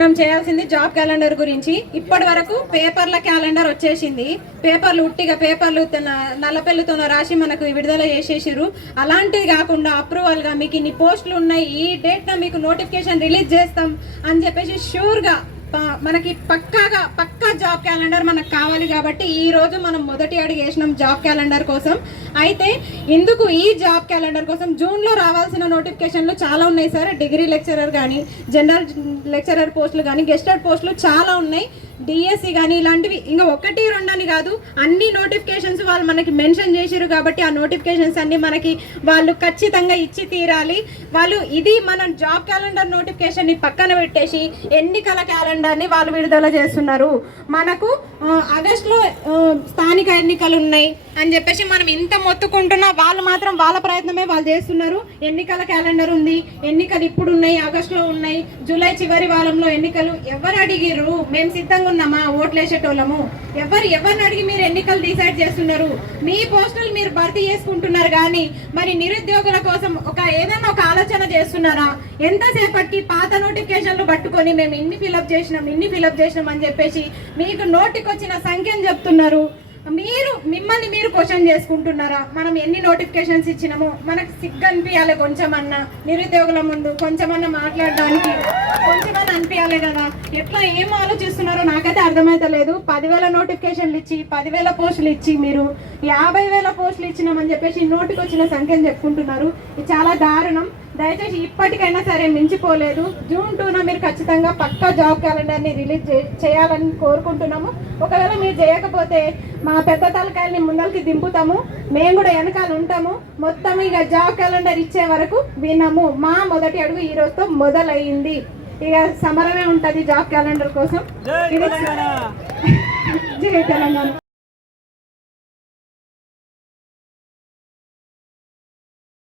మనం చేయాల్సింది job calendar గురించి. ఇప్పటి వరకు పేపర్ల క్యాలెండర్ వచ్చేసింది. పేపర్లు ఉట్టిగా పేపర్లు నల్లపెల్లుతో రాసి మనకు విడుదల చేసేసారు. అలాంటిది కాకుండా అప్రూవల్గా మీకు ఇన్ని పోస్టులు ఉన్నాయి, ఈ డేట్న మీకు నోటిఫికేషన్ రిలీజ్ చేస్తాం అని చెప్పేసి షూర్గా మనకి పక్కా జాబ్ క్యాలెండర్ మనకు కావాలి. కాబట్టి ఈ రోజు మనం మొదటి అడుగు వేసినాం జాబ్ క్యాలెండర్ కోసం. అయితే ఇందుకు ఈ జాబ్ క్యాలెండర్ కోసం జూన్లో రావాల్సిన నోటిఫికేషన్లు చాలా ఉన్నాయి సార్. డిగ్రీ లెక్చరర్ కానీ, జనరల్ లెక్చరర్ పోస్టులు కానీ, గెస్టెడ్ పోస్టులు చాలా ఉన్నాయి. డిఎస్సి కానీ ఇలాంటివి ఇంకా 1-2 అని కాదు, అన్ని నోటిఫికేషన్స్ వాళ్ళు మనకి మెన్షన్ చేశారు. కాబట్టి ఆ నోటిఫికేషన్స్ అన్ని మనకి వాళ్ళు ఖచ్చితంగా ఇచ్చి తీరాలి. వాళ్ళు ఇది మన జాబ్ క్యాలెండర్ నోటిఫికేషన్ని పక్కన పెట్టేసి ఎన్నికల క్యాలెండర్ని వాళ్ళు విడుదల చేస్తున్నారు. మనకు ఆగస్టులో స్థానిక ఎన్నికలు ఉన్నాయి అని చెప్పేసి మనం ఇంత మొత్తుకుంటున్నా వాళ్ళు మాత్రం వాళ్ళ ప్రయత్నమే వాళ్ళు చేస్తున్నారు. ఎన్నికల క్యాలెండర్ ఉంది, ఎన్నికలు ఇప్పుడు ఉన్నాయి, ఆగస్టులో ఉన్నాయి, జూలై చివరి వారంలో ఎన్నికలు. ఎవరు అడిగిర్రు? మేము సిద్ధంగా ఉన్నామా ఓట్లేసేటోళ్ళము? ఎవరిని అడిగి మీరు ఎన్నికలు డిసైడ్ చేస్తున్నారు? మీ పోస్టులు మీరు భర్తీ చేసుకుంటున్నారు కానీ మరి నిరుద్యోగుల కోసం ఏదైనా ఒక ఆలోచన చేస్తున్నారా? ఎంతసేపటికి పాత నోటిఫికేషన్లు పట్టుకొని మేము ఇన్ని ఫిలప్ చేసినాం అని చెప్పేసి మీకు నోటికొచ్చిన సంఖ్యను చెప్తున్నారు. మిమ్మల్ని మీరు క్వశ్చన్ చేసుకుంటున్నారా? మనం ఎన్ని నోటిఫికేషన్స్ ఇచ్చినామో మనకు సిగ్గు అనిపించాలి కొంచెమన్నా. నిరుద్యోగుల ముందు కొంచెమన్నా మాట్లాడడానికి కొంచెమన్నా అనిపించాలి కదా. ఎట్లా ఏం ఆలోచిస్తున్నారో నాకైతే అర్థమైతలేదు. 10,000 నోటిఫికేషన్లు ఇచ్చి 10,000 పోస్టులు ఇచ్చి మీరు 50,000 పోస్టులు ఇచ్చినామని చెప్పేసి నోటికి వచ్చిన సంఖ్యను చెప్పుకుంటున్నారు. ఇది చాలా దారుణం. దయచేసి ఇప్పటికైనా సరే మించిపోలేదు. జూన్ 2న మీరు ఖచ్చితంగా పక్కా జాబ్ క్యాలెండర్ని రిలీజ్ చేయాలని కోరుకుంటున్నాము. ఒకవేళ మీరు చేయకపోతే మా పెద్ద తలకాయల్ని ముందరికి దింపుతాము, మేము కూడా వెనకాల ఉంటాము. మొత్తం ఇక జాబ్ క్యాలెండర్ ఇచ్చే వరకు వినము. మా మొదటి అడుగు ఈ రోజుతో మొదలయ్యింది. ఇక సమరమే ఉంటుంది జాబ్ క్యాలెండర్ కోసం. జై తెలంగాణ.